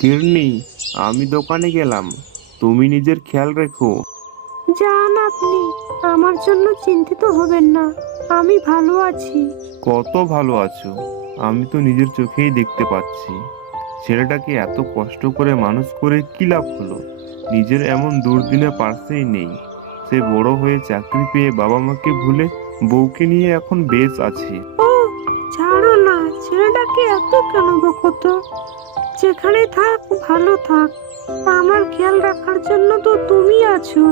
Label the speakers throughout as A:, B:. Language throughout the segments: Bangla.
A: কিরনি আমি দোকানে গেলাম। তুমি নিজের খেয়াল রেখো।
B: যান আপনি আমার জন্য চিন্তিত হবেন না। আমি ভালো আছি।
A: কত ভালো আছো? আমি তো নিজের চোখেই দেখতে পাচ্ছি। ছেলেটাকে এত কষ্ট করে মানুষ করে কি লাভ হলো? নিজের এমন দুর্দিনে পার্শ্বেই নেই। সে বড় হয়ে চাকরি পেয়ে বাবা মাকে ভুলে বউকে নিয়ে এখন বেশ আছে।
B: ও ছাড়ো না ছেলেটাকে এত কেন বকত যেখানে থাক ভালো থাক। আমার খেয়াল রাখার জন্য তো তুমি আছো।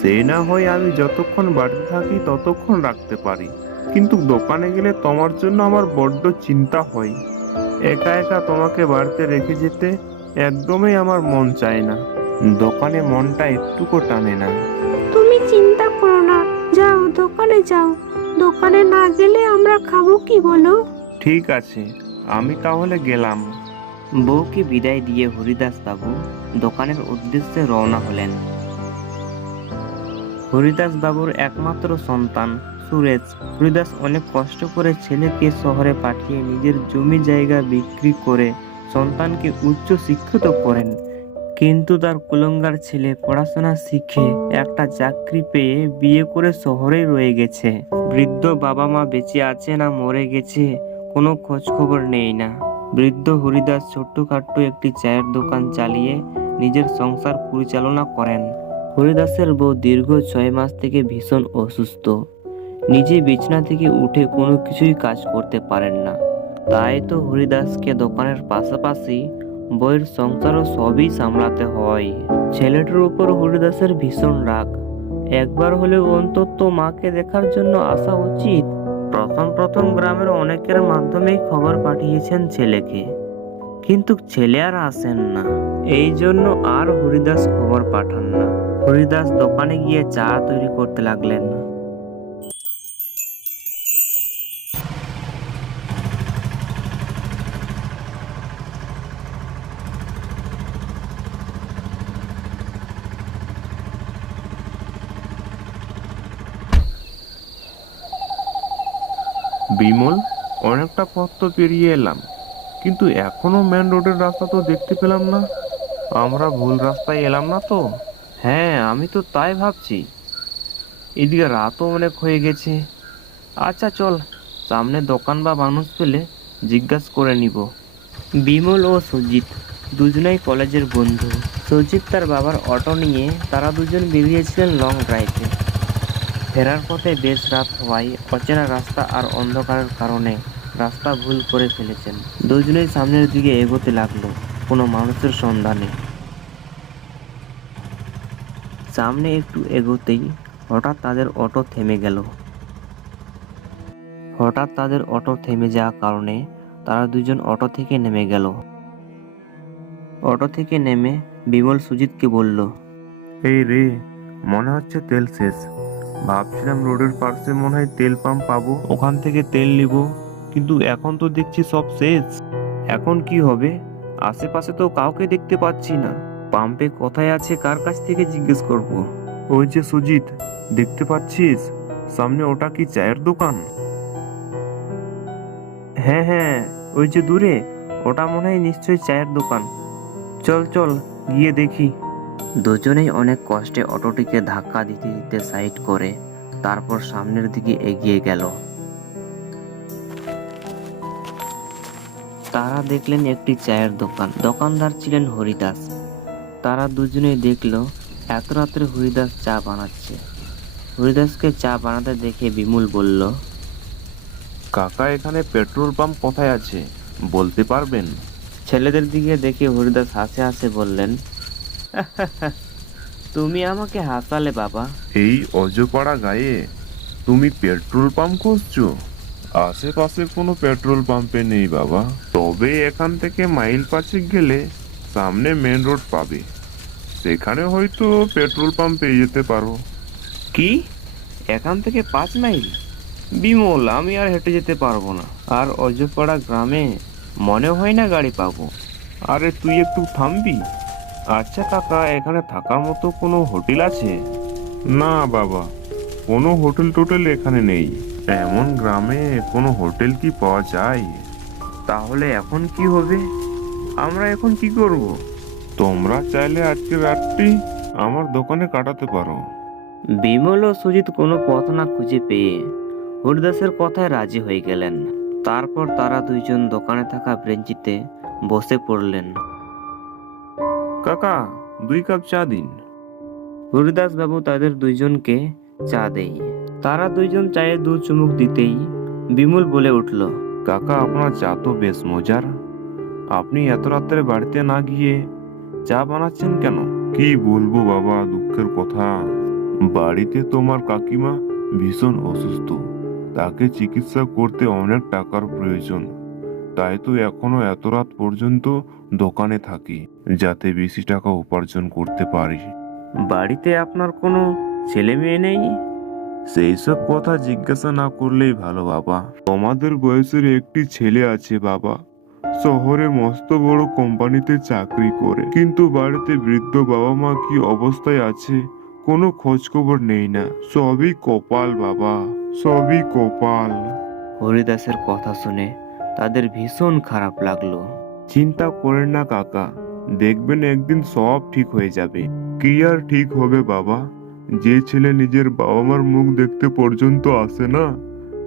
A: সে না হয় আমি যতক্ষণ বাড়িতে থাকি ততক্ষণ রাখতে পারি। কিন্তু দোকানে গেলে তোমার জন্য আমার বড্ড চিন্তা হয়। একা একা তোমাকে বাড়িতে রেখে যেতে একদমই আমার মন চায় না। দোকানে মনটা একটুকু টানে না।
B: তুমি চিন্তা করো না যাও দোকানে যাও। দোকানে না গেলে আমরা খাব কি বলো?
A: ঠিক আছে আমি তাহলে গেলাম।
C: বউকে বিদায় দিয়ে হরিদাস বাবু দোকানের উদ্দেশ্যে রওনা হলেন। হরিদাস বাবুর একমাত্র সন্তান সুরেশ। হরিদাস অনেক কষ্ট করে ছেলেকে শহরে পাঠিয়ে নিজের জমি জায়গা বিক্রি করে সন্তানকে উচ্চ শিক্ষিত করেন। কিন্তু তার কুলঙ্গার ছেলে পড়াশোনা শিখে একটা চাকরি পেয়ে বিয়ে করে শহরে রয়ে গেছে। বৃদ্ধ বাবা মা বেঁচে আছে না মরে গেছে কোনো খোঁজ খবর নেই না। বৃদ্ধ হরিদাস ছোট্টখাট্ট একটি চায়ের দোকান চালিয়ে নিজের সংসার পরিচালনা করেন। হরিদাসের বউ দীর্ঘ ছয় মাস থেকে ভীষণ অসুস্থ। নিজে বিছনা থেকে উঠে কোনো কিছুই কাজ করতে পারেন না। তাই তো হরিদাসকে দোকানের পাশাপাশি বইয়ের সংসারও সবই সামলাতে হয়। ছেলেটার উপর হরিদাসের ভীষণ রাগ। একবার হলেও অন্তত মাকে দেখার জন্য আসা উচিত। প্রথম প্রথম গ্রামের অনেকের মাধ্যমেই খবর পাঠিয়েছেন ছেলেকে। কিন্তু ছেলে আর আসেন না। এই জন্য আর হরিদাস খবর পাঠান না। হরিদাস দোকানে গিয়ে চা তৈরি করতে লাগলেন।
A: বিমল, অনেকটা পথ তো পেরিয়ে এলাম। কিন্তু এখনও মেন রোডের রাস্তা তো দেখতে পেলাম না। আমরা ভুল রাস্তায় এলাম না তো? হ্যাঁ আমি তো তাই ভাবছি। এদিকে রাতও অনেক হয়ে গেছে। আচ্ছা চল, সামনে দোকান বা মানুষ পেলে জিজ্ঞাসা করে নিব।
C: বিমল ও সুজিত দুজনেই কলেজের বন্ধু। সুজিত তার বাবার অটো নিয়ে তারা দুজন বেরিয়েছিলেন লং ড্রাইভে ফেরার পথে বেশ রাত হওয়ায় অচেনা রাস্তা আর অন্ধকারের কারণে রাস্তা ভুল করে ফেলেছেন। দুজনেই সামনের দিকে এগোতে লাগল, কোনো মানুষের সন্ধানে। সামনে একটু এগোতেই হঠাৎ তাদের অটো থেমে গেল। হঠাৎ তাদের অটো থেমে যাওয়ার কারণে তারা দুজন অটো থেকে নেমে গেল। অটো থেকে নেমে বিমল সুজিতকে বলল,
A: এই রে, মনে হচ্ছে তেল শেষ। ভাবছিলাম রোডের পাশে মনে হয় তেল পাম্প পাবো। ওখান থেকে তেল নিব। কিন্তু এখন তো দেখছি সব শেষ। এখন কি হবে? আশেপাশে তো কাউকে দেখতে পাচ্ছি না। পাম্পে কোথায় আছে, কার কাছ থেকে জিজ্ঞেস করব? ওই যে সুজিত, দেখতে পাচ্ছিস? সামনে ওটা কি চায়ের দোকান? হ্যাঁ হ্যাঁ ওই যে দূরে। ওটা মনে হয় নিশ্চয়ই চায়ের দোকান। চল চল, গিয়ে দেখি।
C: দুজনেই অনেক কষ্টে অটোটিকে ধাক্কা দিতে দিতে সাইড করে তারপর সামনের দিকে এগিয়ে গেল। তারা দেখলেন একটি চায়ের দোকান। দোকানদার ছিলেন হরিদাস। তারা দুজনেই দেখল এত রাত্রে হরিদাস চা বানাচ্ছে। হরিদাসকে চা বানাতে দেখে বিমুল বলল
A: কাকা এখানে পেট্রোল পাম্প কোথায় আছে? বলতে পারবেন?
C: ছেলেদের দিকে দেখে হরিদাস হাসে হাসে বললেন তুমি আমাকে হাসালে বাবা।
A: এই অজপাড়া গায়ে তুমি পেট্রোল পাম্প খুঁজছো? আশেপাশে কোনো পেট্রোল পাম্পে নেই বাবা। তবে এখান থেকে মাইল পাঁচেক গেলে সামনে মেন রোড পাবে। সেখানে হয়তো পেট্রোল পাম্প পেয়ে যেতে পারো।
C: কি? এখান থেকে পাঁচ মাইল? বিমল আমি আর হেঁটে যেতে পারব না। আর অজপাড়া গ্রামে মনে হয় না গাড়ি পাবো।
A: আরে তুই একটু থামবি। আচ্ছা কাকা এখানে থাকার মতো কোনো হোটেল আছে? না বাবা কোনো হোটেল টোটেল এখানে নেই। এমন গ্রামে কোনো হোটেল কি পাওয়া যায়?
C: তাহলে এখন কি হবে? আমরা এখন কি করব? তোমরা চাইলে আজকে রাতটি আমার দোকানে কাটাতে পারো।
D: বিমল ও সুজিত কোনো পথ না খুঁজে পেয়ে হরিদাসের কথায় রাজি হয়ে গেলেন। তারপর তারা দুইজন দোকানে থাকা ব্রেঞ্চিতে বসে পড়লেন।
C: কাকা দুই কাপ চা দিন।
D: হরিদাস বাবু তাদের দুইজনকে চা দেই। তারা দুইজন চায়ে দু চুমুক দিতেই বিমল বলে উঠল
C: কাকা আপনার চা তো বেশ মজার। আপনি এত রাত্রে বাড়িতে না গিয়ে চা বানাচ্ছেন কেন? কি বলব বাবা দুঃখের কথা। বাড়িতে তোমার কাকিমা ভীষণ অসুস্থ। তাকে চিকিৎসা করতে অনেক টাকার প্রয়োজন। তাই তো এখনও এত রাত পর্যন্ত দোকানে থাকি যাতে বেশি টাকা উপার্জন করতে পারি।
D: বাড়িতে আপনার কোনো ছেলে মেয়ে নেই?
C: সেই সব কথা জিজ্ঞাসা না করলেই ভালো বাবা। তোমাদের বয়সের একটি ছেলে আছে বাবা। শহরে মস্ত বড় কোম্পানিতে চাকরি করে। কিন্তু বাড়িতে বৃদ্ধ বাবা মা কি অবস্থায় আছে কোনো খোঁজ খবর নেই না। সবই কপাল বাবা। সবই কপাল।
D: হরিদাসের কথা শুনে তাদের ভীষণ খারাপ লাগল।
C: চিন্তা করেন না কাকা। দেখবেন একদিন সব ঠিক হয়ে যাবে। কি আর ঠিক হবে বাবা? যে ছেলে নিজের বাবা মার মুখ দেখতে পর্যন্ত আসে না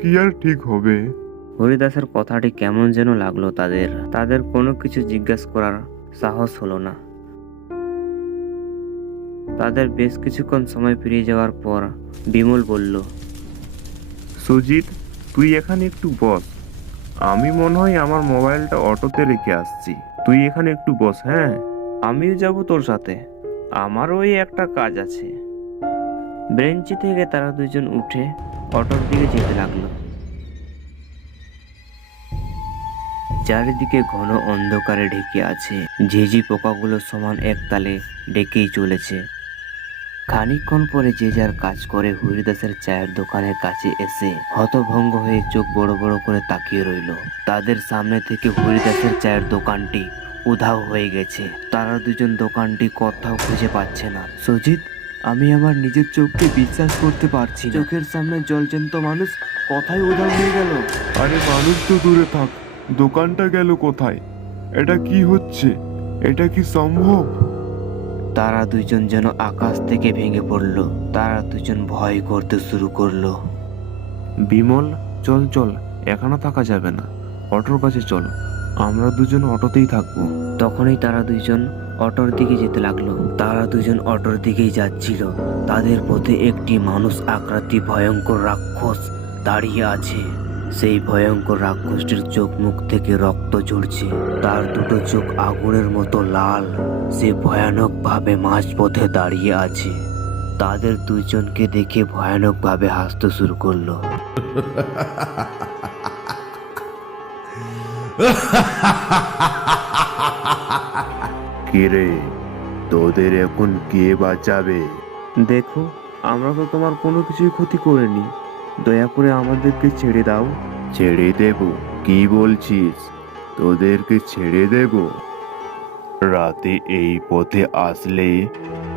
C: কি আর ঠিক হবে?
D: হরিদাসের কথাটি কেমন যেন লাগল তাদের। তাদের কোনো কিছু জিজ্ঞাসা করার সাহস হলো না। তাদের বেশ কিছুক্ষণ সময় পেরিয়ে যাওয়ার পর বিমল বলল
C: সুজিত তুই এখানে একটু বস। আমি মনে হয় আমার মোবাইলটা অটোতে রেখে আসছি। তুই এখানে একটু বস হ্যাঁ?
D: আমিও যাব তোর সাথে। আমারও ওই একটা কাজ আছে। ব্রেঞ্চি থেকে তারা দুজন উঠে অটোর দিকে যেতে লাগল। চারিদিকে ঘন অন্ধকারে ঢেকে আছে। ঝিঝি পোকাগুলো সমান এক তালে ডেকেই চলেছে। খানিকক্ষণ পরে যে যার কাজ করে হরিদাসের চায়ের দোকানের কাছে এসে হতভঙ্গ হয়ে চোখ বড় বড় করে তাকিয়ে রইল। তাদের সামনে থেকে হরিদাসের চায়ের দোকানটি উধাও হয়ে গেছে। তারা দুজন দোকানটি কোথাও খুঁজে পাচ্ছে না। সজিত, আমি আমার নিজের চোখকে বিশ্বাস করতে পারছি। চোখের সামনে জলজন্ত মানুষ কথাই উধাও হয়ে গেল?
C: আরে মানুষ তো দূরে থাক। দোকানটা গেল কোথায়? এটা কি হচ্ছে? এটা কি সম্ভব?
D: তারা দুজন যেন আকাশ থেকে ভেঙে পড়ল। তারা দুজন ভয় করতে শুরু করল।
C: বিমল চল চল এখানে থাকা যাবে না। অটোর কাছে চল। আমরা দুজন অটোতেই থাকব।
D: তখনই তারা দুইজন অটোর দিকে যেতে লাগল। তারা দুজন অটোর দিকেই যাচ্ছিল। তাদের পথে একটি মানুষ আকৃতি ভয়ঙ্কর রাক্ষস দাঁড়িয়ে আছে। সেই ভয়ঙ্কর রাক্ষসটির চোখ মুখ থেকে রক্ত ঝরছে। তার দুটো চোখ আগুনের মতো লাল। সে ভয়ানক ভাবে মাঝপথে দাঁড়িয়ে আছে। তাদের দুজনকে দেখে ভয়ানক ভাবে হাসতে শুরু করল।
C: কিরে তোদের এখন কে বাঁচাবে?
D: দেখো আমরা তো তোমার কোনো কিছুই ক্ষতি করিনি। দয়া করে আমাদেরকে ছেড়ে দাও।
C: ছেড়ে দেব। কি বলছিস? তোদেরকে ছেড়ে দেব? রাতে এই পথে আসলে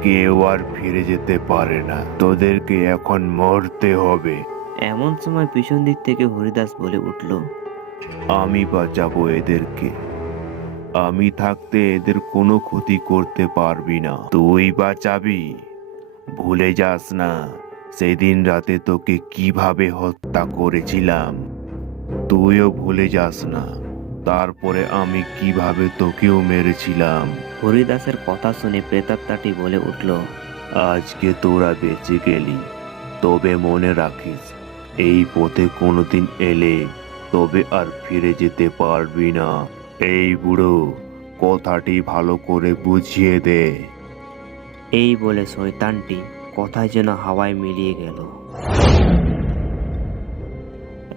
C: কেউ আর ফিরে যেতে পারে না। তোদেরকে এখন মরতে হবে।
D: এমন সময় পিছন দিক থেকে হরিদাস বলে উঠল
C: আমি বাঁচাবো এদেরকে। আমি থাকতে এদের কোনো ক্ষতি করতে পারবি না। তুই বাঁচাবি। ভুলে যাস না। সেদিন রাতে তোকে কীভাবে হত্যা করেছিলাম? তুইও ভুলে যাস না। তারপরে আমি কীভাবে তোকেও মেরেছিলাম?
D: হরিদাসের কথা শুনে প্রেতাত্মাটি বলে উঠল
C: আজকে তোরা বেঁচে গেলি তবে মনে রাখিস এই পথে কোনোদিন এলে তবে আর ফিরে যেতে পারবি না। এই বুড়ো কথাটি ভালো করে বুঝিয়ে দে।
D: এই বলে শয়তানটি কথায় যেন হাওয়ায় মিলিয়ে গেল।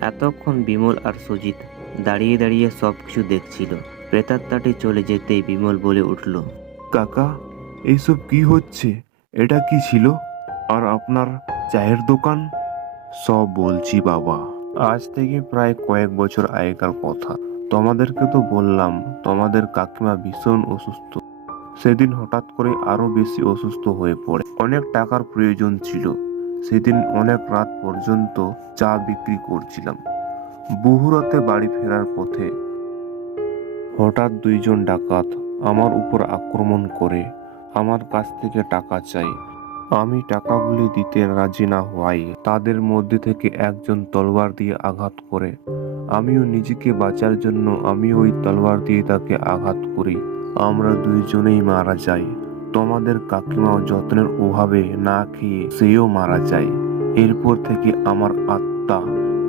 D: এতক্ষণ বিমল আর সুজিত দাঁড়িয়ে দাঁড়িয়ে সব কিছু দেখছিল প্রেতাত্মাটি চলে যেতেই বিমল বলে উঠল,
C: কাকা, এইসব কি হচ্ছে? এটা কি ছিল? আর আপনার চায়ের দোকান? সব বলছি বাবা। আজ থেকে প্রায় কয়েক বছর আগেকার কথা। তোমাদেরকে তো বললাম, তোমাদের কাকিমা ভীষণ অসুস্থ। সেদিন হঠাৎ করে আরও বেশি অসুস্থ হয়ে পড়ে। অনেক টাকার প্রয়োজন ছিল। সেদিন অনেক রাত পর্যন্ত চা বিক্রি করছিলাম। বহু রাতে বাড়ি ফেরার পথে হঠাৎ দুইজন ডাকাত আমার উপর আক্রমণ করে আমার কাছ থেকে টাকা চাই। আমি টাকাগুলি দিতে রাজি না হওয়াই তাদের মধ্যে থেকে একজন তলোয়ার দিয়ে আঘাত করে। আমিও নিজেকে বাঁচার জন্য আমি ওই তলোয়ার দিয়ে তাকে আঘাত করি। আমরা দুইজনেই মারা যাই। তোমাদের কাকিমাও যত্নের অভাবে না খেয়ে সেও মারা যায়। এরপর থেকে আমার আত্মা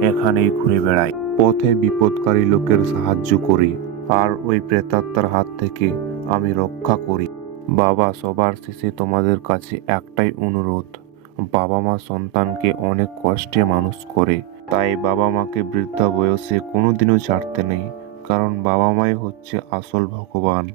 C: এখানেই ঘুরে বেড়ায়। পথে বিপদকারী লোকের সাহায্য করি আর ওই প্রেতাত্মার হাত থেকে আমি রক্ষা করি। বাবা, সবার শেষে তোমাদের কাছে একটাই অনুরোধ। বাবা মা সন্তানকে অনেক কষ্টে মানুষ করে। তাই বাবা মাকে বৃদ্ধা বয়সে কোনোদিনও ছাড়তে নেই। কারণ বাবা মাই হচ্ছে আসল ভগবান।